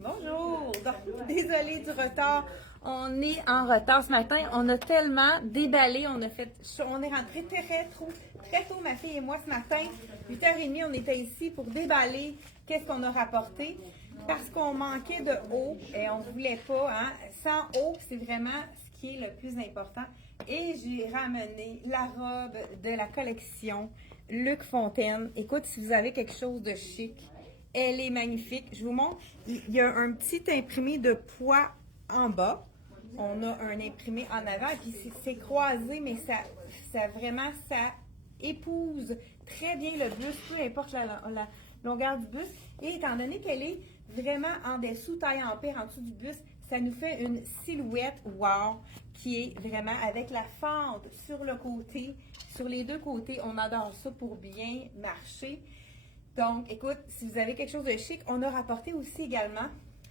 Bonjour! Donc, désolée du retard. On est en retard ce matin. On a tellement déballé. On est rentré très tôt, ma fille et moi, ce matin. 8h30, on était ici pour déballer qu'est-ce qu'on a rapporté. Parce qu'on manquait de eau et on voulait pas, hein. Sans eau, c'est vraiment ce qui est le plus important. Et j'ai ramené la robe de la collection Luc Fontaine. Écoute, si vous avez quelque chose de chic, elle est magnifique. Je vous montre. Il y a un petit imprimé de poids en bas. On a un imprimé en avant. Puis c'est croisé, mais ça épouse très bien le buste, peu importe la longueur du buste. Et étant donné qu'elle est vraiment en dessous, taille en paire, en dessous du buste, ça nous fait une silhouette wow qui est vraiment avec la fente sur le côté, sur les deux côtés. On adore ça pour bien marcher. Donc, écoute, si vous avez quelque chose de chic, on a rapporté aussi également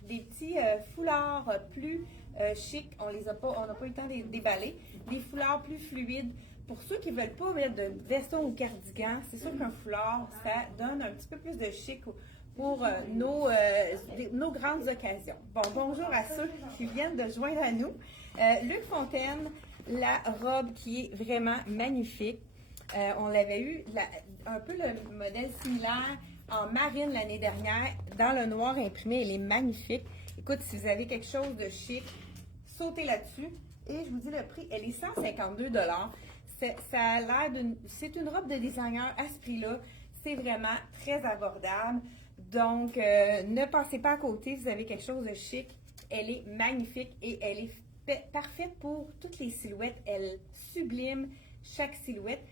des petits foulards plus chics. On n'a pas eu le temps de les déballer. Des foulards plus fluides. Pour ceux qui ne veulent pas mettre de veston ou cardigan, c'est sûr qu'un foulard, ça donne un petit peu plus de chic pour nos grandes occasions. Bon, bonjour à ceux qui viennent de joindre à nous. Luc Fontaine, la robe qui est vraiment magnifique. On l'avait eu un peu le modèle similaire en marine l'année dernière. Dans le noir imprimé, elle est magnifique. Écoute, si vous avez quelque chose de chic, sautez là-dessus. Et je vous dis le prix, elle est 152 $. Ça a l'air c'est une robe de designer à ce prix-là. C'est vraiment très abordable. Donc, ne passez pas à côté. Vous avez quelque chose de chic. Elle est magnifique et elle est parfaite pour toutes les silhouettes. Elle sublime chaque silhouette.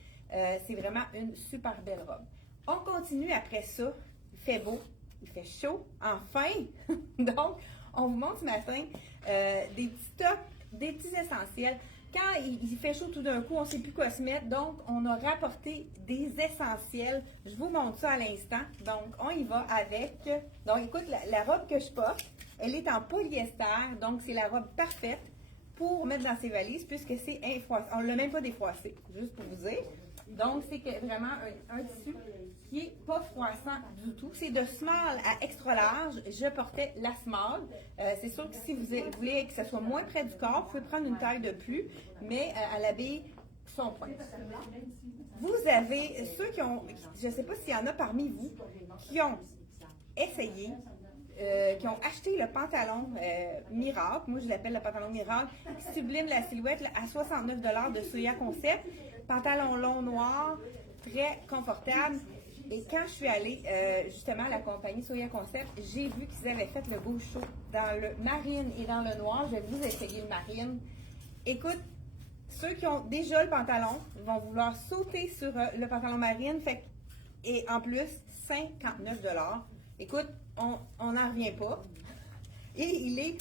C'est vraiment une super belle robe. On continue après ça. Il fait beau, il fait chaud, enfin. Donc, on vous montre ce matin des petits tops, des petits essentiels. Quand il fait chaud tout d'un coup, on ne sait plus quoi se mettre. Donc, on a rapporté des essentiels. Je vous montre ça à l'instant. Donc, on y va avec. Donc, écoute, la robe que je porte, elle est en polyester. Donc, c'est la robe parfaite pour mettre dans ses valises puisque c'est infroissé. On ne l'a même pas défroissé, juste pour vous dire. Donc, c'est vraiment un tissu qui n'est pas froissant du tout. C'est de small à extra large. Je portais la small. C'est sûr que si vous voulez que ça soit moins près du corps, vous pouvez prendre une taille de plus, mais elle habille son point. Vous avez ceux qui ont, je ne sais pas s'il y en a parmi vous, qui ont essayé, qui ont acheté le pantalon Miracle, moi je l'appelle le pantalon Miracle, qui sublime la silhouette là, à 69 $ de Soya Concept. Pantalon long noir, très confortable. Et quand je suis allée justement à la compagnie Soya Concept, j'ai vu qu'ils avaient fait le beau show dans le marine et dans le noir. Je vais vous essayer le marine. Écoute, ceux qui ont déjà le pantalon vont vouloir sauter sur le pantalon marine. Et en plus, 59 $. Écoute, on n'en revient pas. Et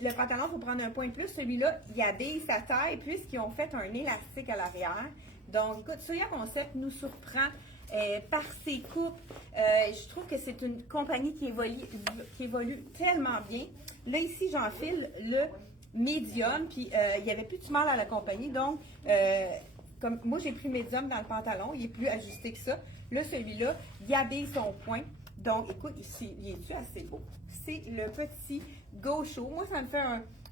le pantalon, il faut prendre un point de plus. Celui-là, il habille sa taille puisqu'ils ont fait un élastique à l'arrière. Donc, écoute, Soya Concept nous surprend par ses coupes. Je trouve que c'est une compagnie qui évolue tellement bien. Là, ici, j'enfile le médium, puis il n'y avait plus de small à la compagnie. Donc, comme moi, j'ai pris médium dans le pantalon. Il est plus ajusté que ça. Là, celui-là, il habille son point. Donc, écoute, ici, il est-tu assez beau? C'est le petit gaucho. Moi, ça me fait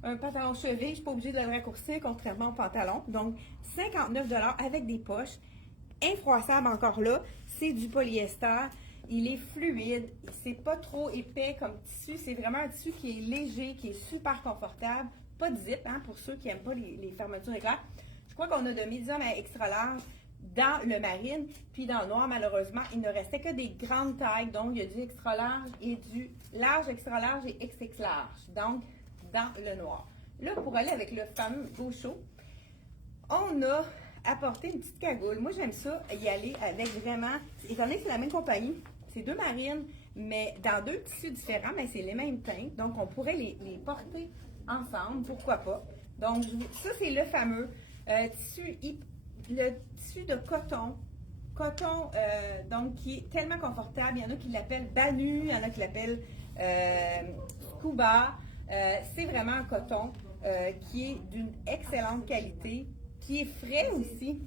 un pantalon cheville. Je ne suis pas obligée de le raccourcir contrairement au pantalon. Donc, 59 $ avec des poches. Infroissable encore là. C'est du polyester. Il est fluide. C'est pas trop épais comme tissu. C'est vraiment un tissu qui est léger, qui est super confortable. Pas de zip, hein, pour ceux qui n'aiment pas les fermetures éclairs. Je crois qu'on a de médium à extra large dans le marine, puis dans le noir, malheureusement, il ne restait que des grandes tailles. Donc, il y a du extra large et du large, extra large et XX large. Donc, dans le noir. Là, pour aller avec le fameux gaucho, on a apporté une petite cagoule. Moi, j'aime ça, y aller avec vraiment, étant donné que c'est la même compagnie, c'est deux marines, mais dans deux tissus différents, mais c'est les mêmes teintes. Donc, on pourrait les porter ensemble, pourquoi pas. Donc, ça, c'est le fameux le tissu de coton, donc qui est tellement confortable. Il y en a qui l'appellent Banu, il y en a qui l'appellent Scuba. C'est vraiment un coton qui est d'une excellente qualité, qui est frais aussi.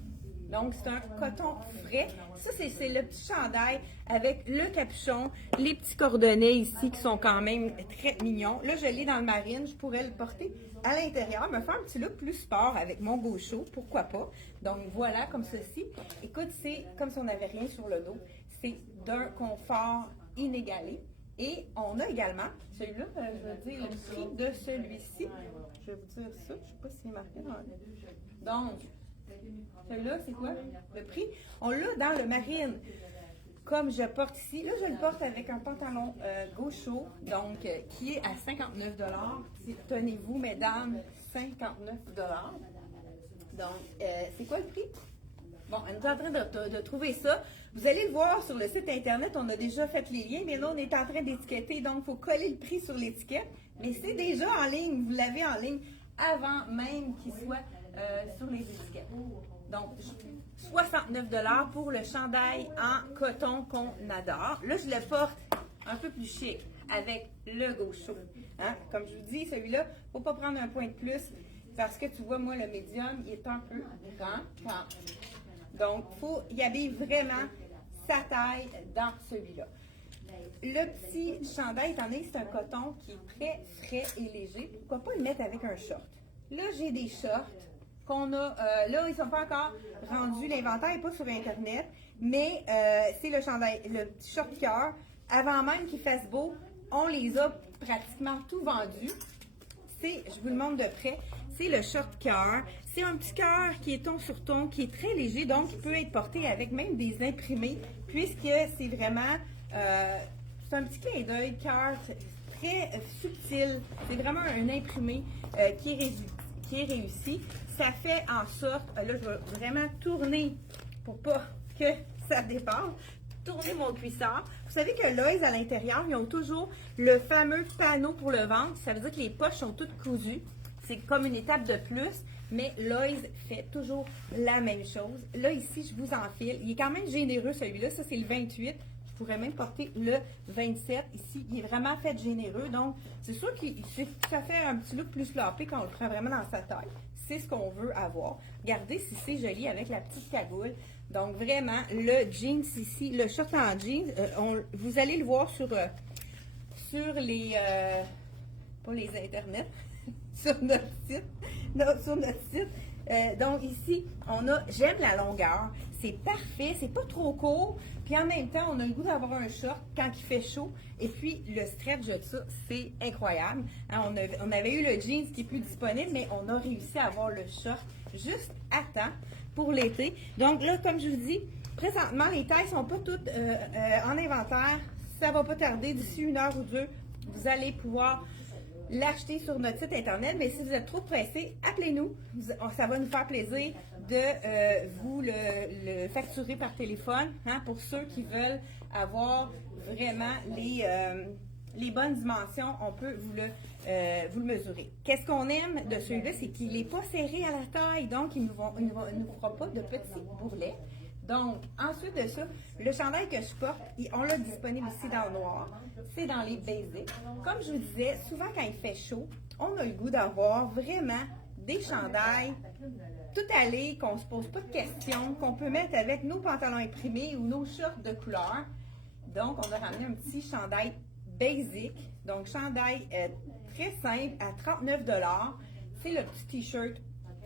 Donc, c'est un coton frais. Ça, c'est le petit chandail avec le capuchon, les petits cordonnets ici qui sont quand même très mignons. Là, je l'ai dans le marine. Je pourrais le porter à l'intérieur, me faire un petit look plus sport avec mon gaucho, pourquoi pas. Donc, voilà, comme ceci. Écoute, c'est comme si on n'avait rien sur le dos. C'est d'un confort inégalé. Et on a également, celui-là, je veux dire, le prix de celui-ci. Je vais vous dire ça, je ne sais pas si c'est marqué dans le... Donc, celui-là, c'est quoi? Le prix? On l'a dans le marine. Comme je porte ici, là, je le porte avec un pantalon gaucho, donc qui est à 59 $. Tenez-vous, mesdames, 59 $. Donc, c'est quoi le prix? Bon, elle est en train de trouver ça. Vous allez le voir sur le site Internet, on a déjà fait les liens, mais là, on est en train d'étiqueter, donc il faut coller le prix sur l'étiquette. Mais c'est déjà en ligne, vous l'avez en ligne avant même qu'il soit sur les étiquettes. Donc, 69 $ pour le chandail en coton qu'on adore. Là, je le porte un peu plus chic avec le gaucho. Hein? Comme je vous dis, celui-là, il ne faut pas prendre un point de plus parce que tu vois, moi, le médium, il est un peu grand. Donc, il faut y habiller vraiment sa taille dans celui-là. Le petit chandail, étant donné que c'est un coton qui est très frais et léger, pourquoi pas le mettre avec un short? Là, j'ai des shorts qu'on a, là, ils ne sont pas encore rendus, l'inventaire n'est pas sur Internet, mais c'est le chandail, le petit short cœur. Avant même qu'il fasse beau, on les a pratiquement tout vendus. Je vous le montre de près, c'est le short cœur. C'est un petit cœur qui est ton sur ton, qui est très léger, donc il peut être porté avec même des imprimés, puisque c'est vraiment, c'est un petit clin d'œil cœur très subtil. C'est vraiment un imprimé qui est réussi. Ça fait en sorte, là je vais vraiment tourner pour pas que ça dépasse, tourner mon cuissard. Vous savez que Lowe's à l'intérieur, ils ont toujours le fameux panneau pour le ventre. Ça veut dire que les poches sont toutes cousues. C'est comme une étape de plus, mais Lowe's fait toujours la même chose. Là, ici, je vous enfile. Il est quand même généreux, celui-là. Ça, c'est le 28. Je pourrais même porter le 27. Ici, il est vraiment fait généreux. Donc, c'est sûr que ça fait un petit look plus sloppy quand on le prend vraiment dans sa taille. C'est ce qu'on veut avoir. Regardez si c'est joli avec la petite cagoule. Donc, vraiment, le jeans ici, le short en jeans, vous allez le voir sur les... pas les internets, sur notre site. Sur notre site. Donc, ici, on a... J'aime la longueur. C'est parfait. C'est pas trop court. Puis, en même temps, on a le goût d'avoir un short quand il fait chaud. Et puis, le stretch de ça, c'est incroyable. Hein, on avait eu le jeans qui est plus disponible, mais on a réussi à avoir le short juste à temps pour l'été. Donc là, comme je vous dis, présentement, les tailles ne sont pas toutes en inventaire. Ça ne va pas tarder. D'ici 1 heure ou 2, vous allez pouvoir l'acheter sur notre site Internet. Mais si vous êtes trop pressé, appelez-nous. Ça va nous faire plaisir de vous le facturer par téléphone, hein, pour ceux qui veulent avoir vraiment les bonnes dimensions, on peut vous le mesurer. Qu'est-ce qu'on aime de celui-là, c'est qu'il n'est pas serré à la taille, donc il ne nous fera pas de petits bourrelets. Donc, ensuite de ça, le chandail que je porte, on l'a disponible ici dans le noir. C'est dans les basics. Comme je vous disais, souvent quand il fait chaud, on a le goût d'avoir vraiment des chandails tout allés, qu'on ne se pose pas de questions, qu'on peut mettre avec nos pantalons imprimés ou nos shorts de couleur. Donc, on a ramené un petit chandail basic, donc chandail très simple à 39 $. C'est le petit t-shirt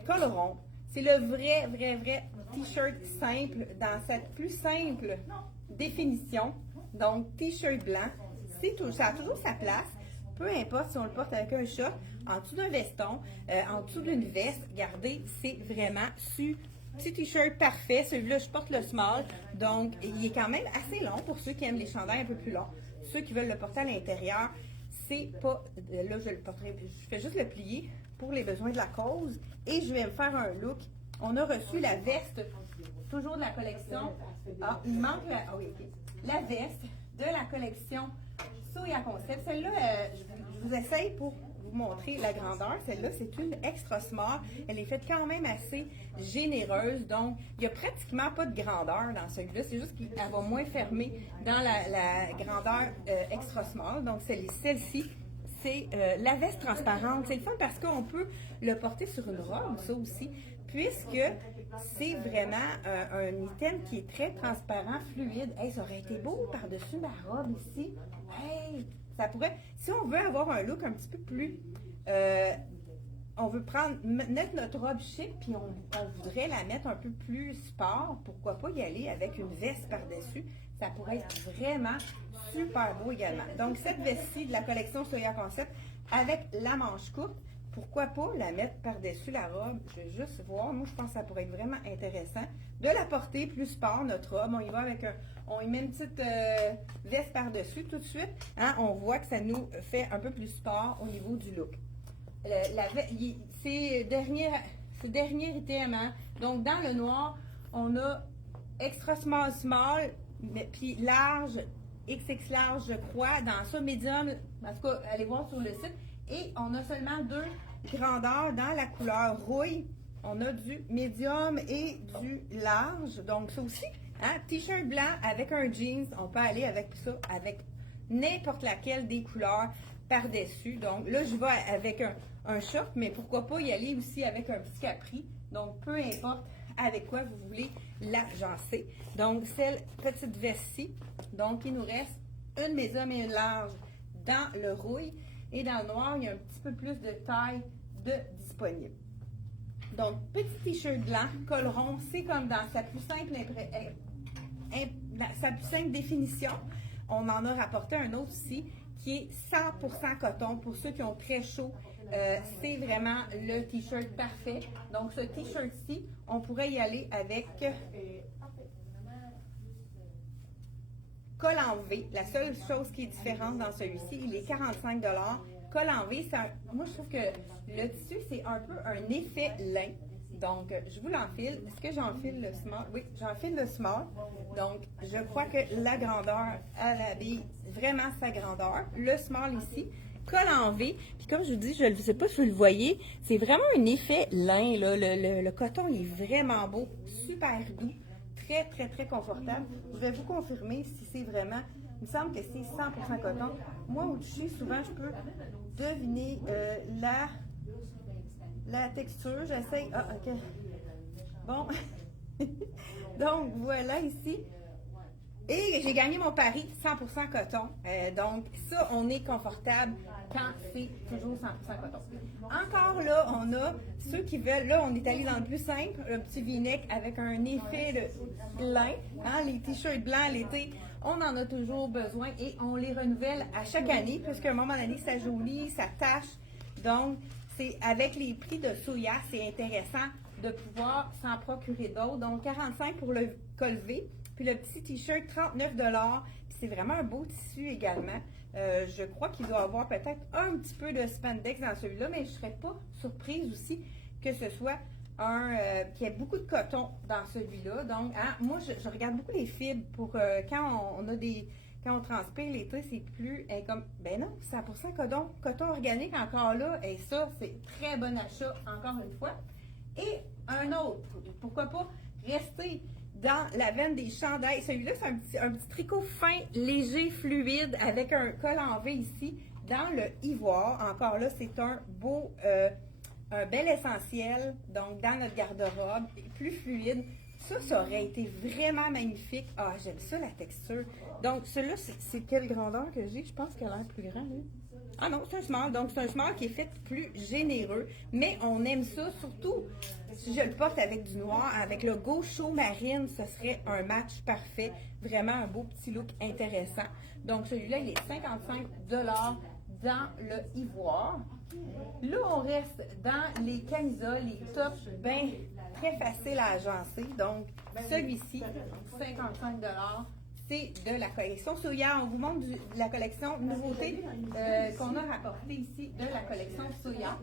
coloron. C'est le vrai t-shirt simple dans cette plus simple définition. Donc, t-shirt blanc, ça a toujours sa place. Peu importe si on le porte avec un short, en dessous d'un veston, en dessous d'une veste, regardez, c'est vraiment petit t-shirt parfait. Celui-là, je porte le small, donc il est quand même assez long pour ceux qui aiment les chandails un peu plus longs. Ceux qui veulent le porter à l'intérieur, c'est pas... Là, je le porterai, je fais juste le plier pour les besoins de la cause et je vais me faire un look. On a reçu la veste, toujours de la collection. Ah, il manque la veste de la collection Soya Concept. Celle-là, je vous essaye pour vous montrer la grandeur. Celle-là, c'est une extra small. Elle est faite quand même assez généreuse. Donc, il n'y a pratiquement pas de grandeur dans celui-là. C'est juste qu'elle va moins fermer dans la grandeur extra small. Donc, celle-ci, c'est la veste transparente. C'est le fun parce qu'on peut le porter sur une robe, ça aussi. puisque c'est vraiment un item qui est très transparent, fluide. Hey, ça aurait été beau par-dessus ma robe ici. Hey, ça pourrait... Si on veut avoir un look un petit peu plus... on veut mettre notre robe chic, puis on voudrait la mettre un peu plus sport. Pourquoi pas y aller avec une veste par-dessus? Ça pourrait être vraiment super beau également. Donc, cette veste-ci de la collection Soya Concept avec la manche courte, pourquoi pas la mettre par-dessus la robe? Je vais juste voir. Moi, je pense que ça pourrait être vraiment intéressant de la porter plus sport, notre robe. On y va avec on y met une petite veste par-dessus tout de suite. Hein? On voit que ça nous fait un peu plus sport au niveau du look. C'est dernier item. Hein? Donc, dans le noir, on a extra small, puis large, XX large, je crois. Dans ça, medium, en tout cas, allez voir sur le site. Et on a seulement 2 grandeurs dans la couleur rouille. On a du médium et du large. Donc, ça aussi, hein, t-shirt blanc avec un jeans. On peut aller avec ça, avec n'importe laquelle des couleurs par-dessus. Donc, là, je vais avec un short, mais pourquoi pas y aller aussi avec un petit capri. Donc, peu importe avec quoi vous voulez l'agencer. Donc, cette petite veste-ci. Donc, il nous reste une médium et une large dans le rouille. Et dans le noir, il y a un petit peu plus de taille disponible. Donc, petit t-shirt blanc, col rond, c'est comme dans sa plus simple définition. On en a rapporté un autre ici qui est 100% coton. Pour ceux qui ont très chaud, c'est vraiment le t-shirt parfait. Donc, ce t-shirt-ci, on pourrait y aller avec col en V. La seule chose qui est différente dans celui-ci, il est 45 $. Col en V, moi, je trouve que le tissu, c'est un peu un effet lin. Donc, je vous l'enfile. Est-ce que j'enfile le small? Oui, j'enfile le small. Donc, je crois que la grandeur, elle habille vraiment sa grandeur. Le small ici, col en V. Puis comme je vous dis, je ne sais pas si vous le voyez, c'est vraiment un effet lin. Là. Le coton, il est vraiment beau, super doux. Très, très, très confortable. Je vais vous confirmer si c'est vraiment... Il me semble que c'est 100% coton. Moi, au-dessus, souvent, je peux deviner la texture. J'essaie... Ah, OK. Bon. Donc, voilà ici. Et j'ai gagné mon pari 100% coton. Donc, ça, on est confortable quand c'est toujours 100% coton. Encore là, on a ceux qui veulent, là, on est allé dans le plus simple, un petit v-neck avec un effet de lin. Hein, les t-shirts blancs l'été, on en a toujours besoin et on les renouvelle à chaque année, puisqu'à un moment donné, ça jaunit, ça tache. Donc, c'est avec les prix de Soya, c'est intéressant de pouvoir s'en procurer d'autres. Donc, 45 pour le col V. Puis le petit t-shirt, 39 $. Puis c'est vraiment un beau tissu également. Je crois qu'il doit avoir peut-être un petit peu de spandex dans celui-là, mais je ne serais pas surprise aussi que ce soit qu'il y ait beaucoup de coton dans celui-là. Donc, hein, moi, je regarde beaucoup les fibres pour quand on transpire l'été, c'est plus comme, ben non, 100% coton organique encore là. Et ça, c'est très bon achat, encore une fois. Et un autre, pourquoi pas rester dans la veine des chandails. Celui-là, c'est un petit tricot fin, léger, fluide, avec un col en V ici, dans le ivoire. Encore là, c'est un beau, un bel essentiel, donc dans notre garde-robe, plus fluide. Ça aurait été vraiment magnifique. Ah, j'aime ça, la texture. Donc, celui-là, c'est quelle grandeur que j'ai? Je pense qu'elle a l'air plus grande, lui. Ah non, c'est un small. Donc, c'est un small qui est fait plus généreux. Mais on aime ça, surtout si je le porte avec du noir, avec le gaucho marine, ce serait un match parfait. Vraiment un beau petit look intéressant. Donc, celui-là, il est 55 $ dans le ivoire. Là, on reste dans les camisoles, les tops, bien très faciles à agencer. Donc, celui-ci, 55 $. C'est de la collection Soya. On vous montre de la collection nouveauté qu'on a rapportée ici de la collection Soya.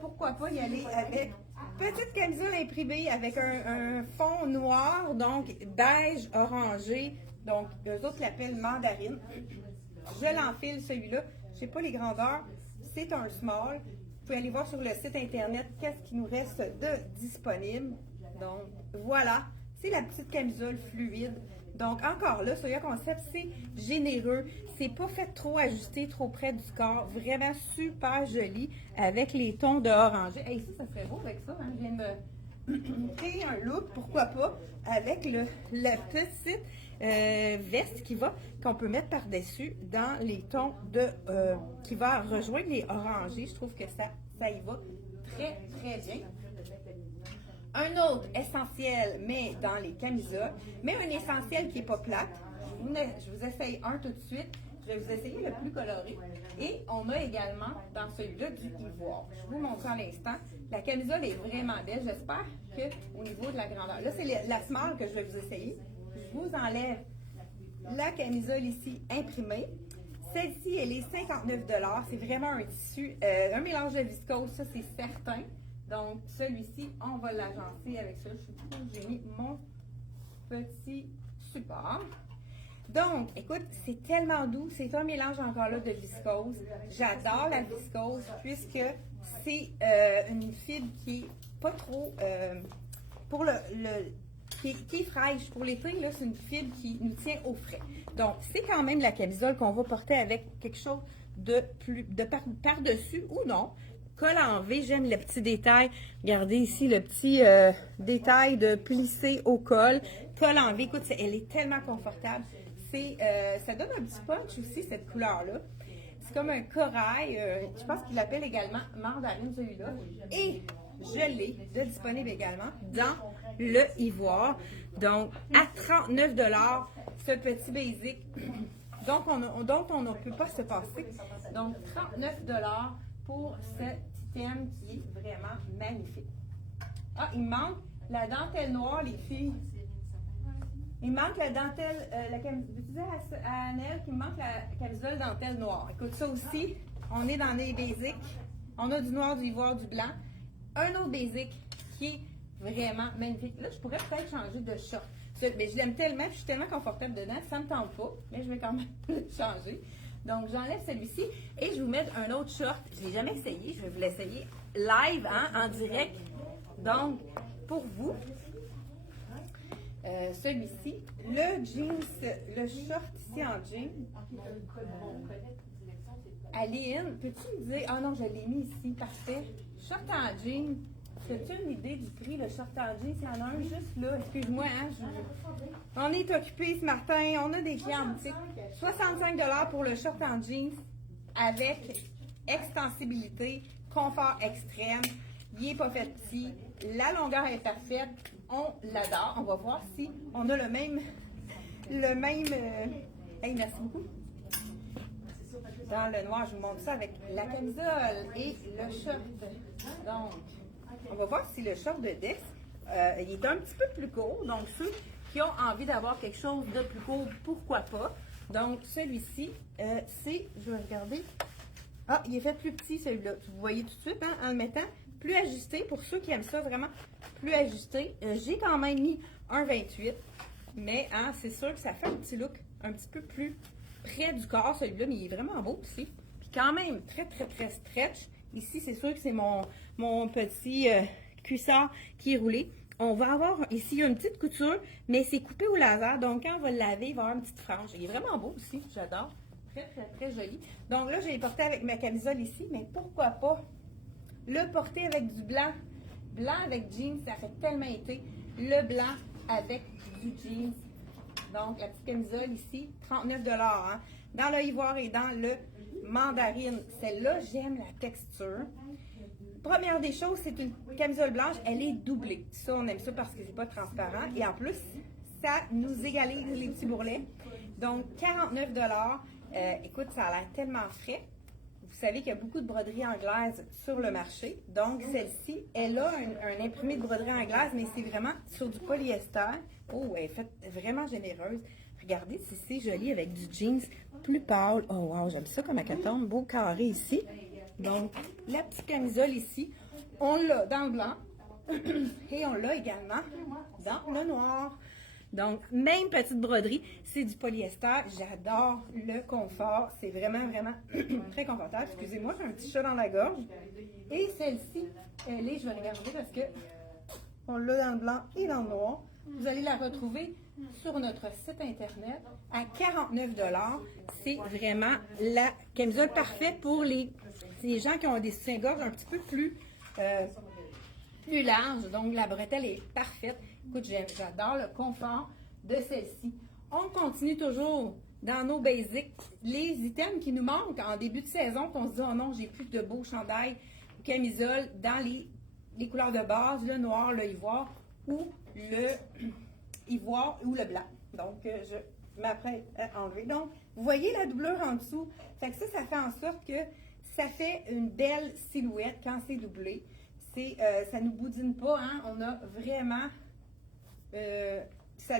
Pourquoi pas y aller avec petite camisole imprimée avec un fond noir, donc beige orangé. Donc, eux autres l'appellent mandarine. Je l'enfile celui-là. Je sais pas les grandeurs. C'est un small. Vous pouvez aller voir sur le site internet qu'est-ce qui nous reste de disponible. Donc, voilà. C'est la petite camisole fluide. Donc, encore là, Soya Concept, c'est généreux. C'est pas fait trop ajusté, trop près du corps. Vraiment super joli avec les tons de orangé. Hey, ça serait beau avec ça. Hein? créer un look, pourquoi pas, avec la petite veste qu'on peut mettre par-dessus dans les tons qui va rejoindre les orangés. Je trouve que ça y va très, très bien. Un autre essentiel, mais dans les camisoles, mais un essentiel qui n'est pas plate. Je vous essaye un tout de suite. Je vais vous essayer le plus coloré. Et on a également dans celui-là du ivoire. Je vous montre à l'instant. La camisole est vraiment belle. J'espère qu'au niveau de la grandeur. Là, c'est la small que je vais vous essayer. Je vous enlève la camisole ici imprimée. Celle-ci, elle est 59 $. C'est vraiment un tissu, un mélange de viscose, ça c'est certain. Donc, celui-ci, on va l'agencer avec ça. J'ai mis mon petit support. Donc, écoute, c'est tellement doux. C'est un mélange encore là de viscose. J'adore la viscose puisque c'est une fibre qui est pas trop... qui est fraîche. Pour l'été, là, c'est une fibre qui nous tient au frais. Donc, c'est quand même la camisole qu'on va porter avec quelque chose de par-dessus ou non. Col en V, j'aime le petit détail. Regardez ici le petit détail de plissé au col. Col en V, écoute, elle est tellement confortable. Ça donne un petit punch aussi, cette couleur-là. C'est comme un corail. Je pense qu'il l'appelle également mandarine, celui-là. Et je l'ai disponible également dans le ivoire. Donc, à 39 $, ce petit basic. Donc, on ne peut pas se passer. Donc, 39 $ pour cet item qui est vraiment magnifique. Ah, il manque la dentelle noire, les filles. Il manque la dentelle, vous disiez à Annelle qu'il manque la camisole dentelle noire. Écoute, ça aussi, on est dans les basics. On a du noir, du ivoire, du blanc. Un autre basic qui est vraiment magnifique. Là, je pourrais peut-être changer de short. Mais je l'aime tellement, puis je suis tellement confortable dedans, ça ne me tente pas, mais je vais quand même le changer. Donc, j'enlève celui-ci et je vous mets un autre short. Je ne l'ai jamais essayé, je vais vous l'essayer live, hein, en direct. Donc, pour vous, celui-ci, le jeans, le short ici en jean. Aline, peux-tu me dire, ah non, je l'ai mis ici, parfait. Short en jean, as-tu une idée du prix, le short en jean? S'il y en a un juste là, excuse-moi, hein, on est occupé ce matin, on a des clients en boutique. 65 $ pour le short en jeans avec extensibilité, confort extrême. Il n'est pas fait petit, la longueur est parfaite, on l'adore. On va voir si on a le même. Hey, merci beaucoup. Dans le noir, je vous montre ça avec la camisole et le short. Donc, on va voir si le short de Dex, il est un petit peu plus court. Donc, ceux qui ont envie d'avoir quelque chose de plus court, pourquoi pas. Donc, celui-ci, je vais regarder. Ah, il est fait plus petit celui-là. Vous voyez tout de suite, hein, en le mettant plus ajusté. Pour ceux qui aiment ça vraiment plus ajusté, j'ai quand même mis un 28. Mais hein, c'est sûr que ça fait un petit look un petit peu plus près du corps, celui-là. Mais il est vraiment beau aussi. Puis quand même très, très, très stretch. Ici, c'est sûr que c'est mon petit cuissard qui est roulé. On va avoir ici une petite couture, mais c'est coupé au laser. Donc, quand on va le laver, il va y avoir une petite frange. Il est vraiment beau aussi. J'adore. Très, très, très joli. Donc là, je l'ai porté avec ma camisole ici, mais pourquoi pas le porter avec du blanc. Blanc avec jeans, ça fait tellement été. Le blanc avec du jeans. Donc, la petite camisole ici, 39 $. Hein. Dans le ivoire et dans le mandarine. Celle-là, j'aime la texture. Première des choses, c'est une camisole blanche. Elle est doublée. Ça, on aime ça parce que c'est pas transparent. Et en plus, ça nous égalise les petits bourrelets. Donc, 49 $. Écoute, ça a l'air tellement frais. Vous savez qu'il y a beaucoup de broderies anglaises sur le marché. Donc, celle-ci, elle a un imprimé de broderie anglaise, mais c'est vraiment sur du polyester. Oh, elle est faite vraiment généreuse. Regardez si c'est joli avec du jeans plus pâle. Oh, wow, j'aime ça comme elle tombe. Beau carré ici. Donc, la petite camisole ici, on l'a dans le blanc et on l'a également dans le noir. Donc, même petite broderie, c'est du polyester. J'adore le confort. C'est vraiment, vraiment très confortable. Excusez-moi, j'ai un petit chat dans la gorge. Et celle-ci, elle est, je vais regarder parce que on l'a dans le blanc et dans le noir. Vous allez la retrouver sur notre site internet à 49 $. C'est vraiment la camisole parfaite pour les gens qui ont des soutiens-gorge un petit peu plus plus large. Donc, la bretelle est parfaite. Écoute, j'adore le confort de celle-ci. On continue toujours dans nos basics. Les items qui nous manquent en début de saison, qu'on se dit, oh non, j'ai plus de beaux chandails ou camisoles dans les couleurs de base, le noir, le ivoire ou le ivoire ou le blanc. Donc, je m'apprête à enlever. Donc, vous voyez la doublure en dessous. Fait que ça fait en sorte que ça fait une belle silhouette quand c'est doublé. Ça nous boudine pas, hein? On a vraiment... ça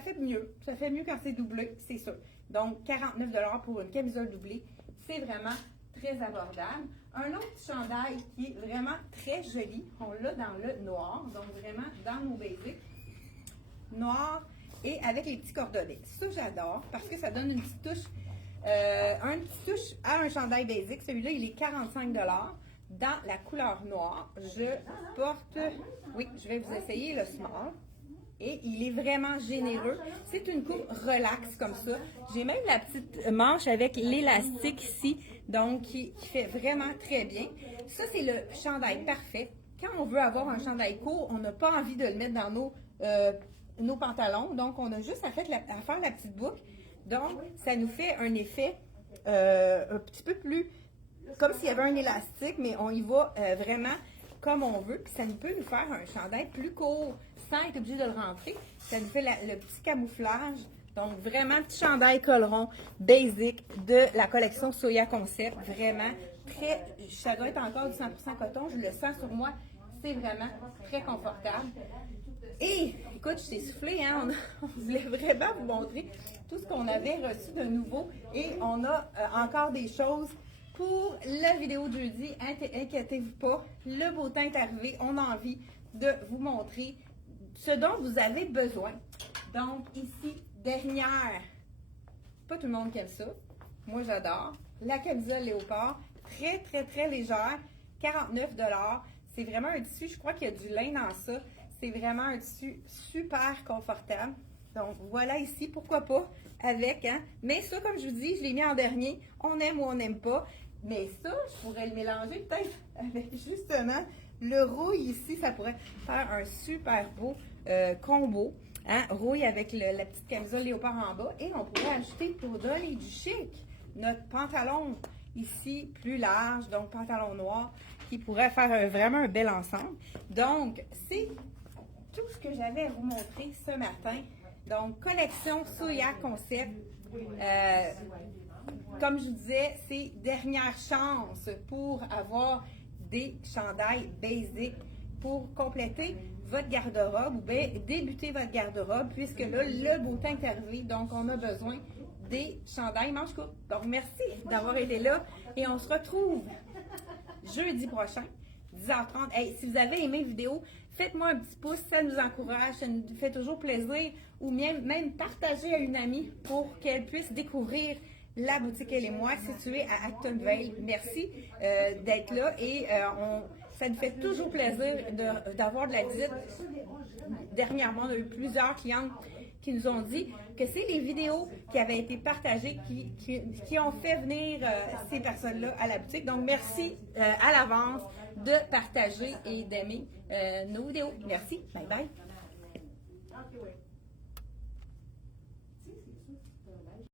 fait mieux. Ça fait mieux quand c'est doublé, c'est sûr. Donc, 49 $ pour une camisole doublée. C'est vraiment très abordable. Un autre chandail qui est vraiment très joli, on l'a dans le noir, donc vraiment dans nos basics. Noir et avec les petits cordonnets. Ça, j'adore parce que ça donne une petite touche, à un chandail basic. Celui-là, il est 45 $ dans la couleur noire. Je porte, oui, je vais vous essayer le small. Et il est vraiment généreux. C'est une coupe relax comme ça. J'ai même la petite manche avec l'élastique ici, donc qui fait vraiment très bien. Ça, c'est le chandail parfait. Quand on veut avoir un chandail court, on n'a pas envie de le mettre dans nos pantalons. Donc, on a juste à faire la petite boucle. Donc, ça nous fait un effet un petit peu plus, comme s'il y avait un élastique, mais on y va vraiment comme on veut. Puis ça nous peut nous faire un chandail plus court, sans être obligé de le rentrer. Ça nous fait le petit camouflage. Donc, vraiment, petit chandail colleron basic de la collection Soya Concept. Vraiment, ça doit être encore du 100% coton. Je le sens sur moi. C'est vraiment très confortable. Et, écoute, je t'ai soufflé, hein? On voulait vraiment vous montrer tout ce qu'on avait reçu de nouveau. Et on a encore des choses pour la vidéo de jeudi. Inquiétez-vous pas, le beau temps est arrivé. On a envie de vous montrer ce dont vous avez besoin. Donc, ici, dernière, pas tout le monde qui aime ça. Moi, j'adore. La camisole léopard, très, très, très légère, 49 $. C'est vraiment un tissu, je crois qu'il y a du lin dans ça. C'est vraiment un tissu super confortable. Donc, voilà ici, pourquoi pas, avec, hein. Mais ça, comme je vous dis, je l'ai mis en dernier. On aime ou on n'aime pas. Mais ça, je pourrais le mélanger peut-être avec, justement, le rouille ici. Ça pourrait faire un super beau combo. Hein? Rouille avec la petite camisole léopard en bas. Et on pourrait ajouter, pour donner du chic, notre pantalon ici, plus large, donc pantalon noir, qui pourrait faire vraiment un bel ensemble. Donc, c'est tout ce que j'avais à vous montrer ce matin. Donc, collection Soya Concept. Comme je vous disais, c'est dernière chance pour avoir des chandails basiques pour compléter votre garde-robe ou bien débuter votre garde-robe, puisque là, le beau temps est arrivé. Donc, on a besoin des chandails manches courtes. Donc, merci d'avoir été là et on se retrouve jeudi prochain, 10h30. Hey, si vous avez aimé la vidéo, faites-moi un petit pouce, ça nous encourage, ça nous fait toujours plaisir. Ou même partager à une amie pour qu'elle puisse découvrir la boutique Elle et moi, située à Actonville. Merci d'être là et ça nous fait toujours plaisir d'avoir de la visite. Dernièrement, on a eu plusieurs clientes qui nous ont dit que c'est les vidéos qui avaient été partagées qui ont fait venir ces personnes-là à la boutique. Donc, merci à l'avance de partager et d'aimer nos vidéos. Merci. Bye bye.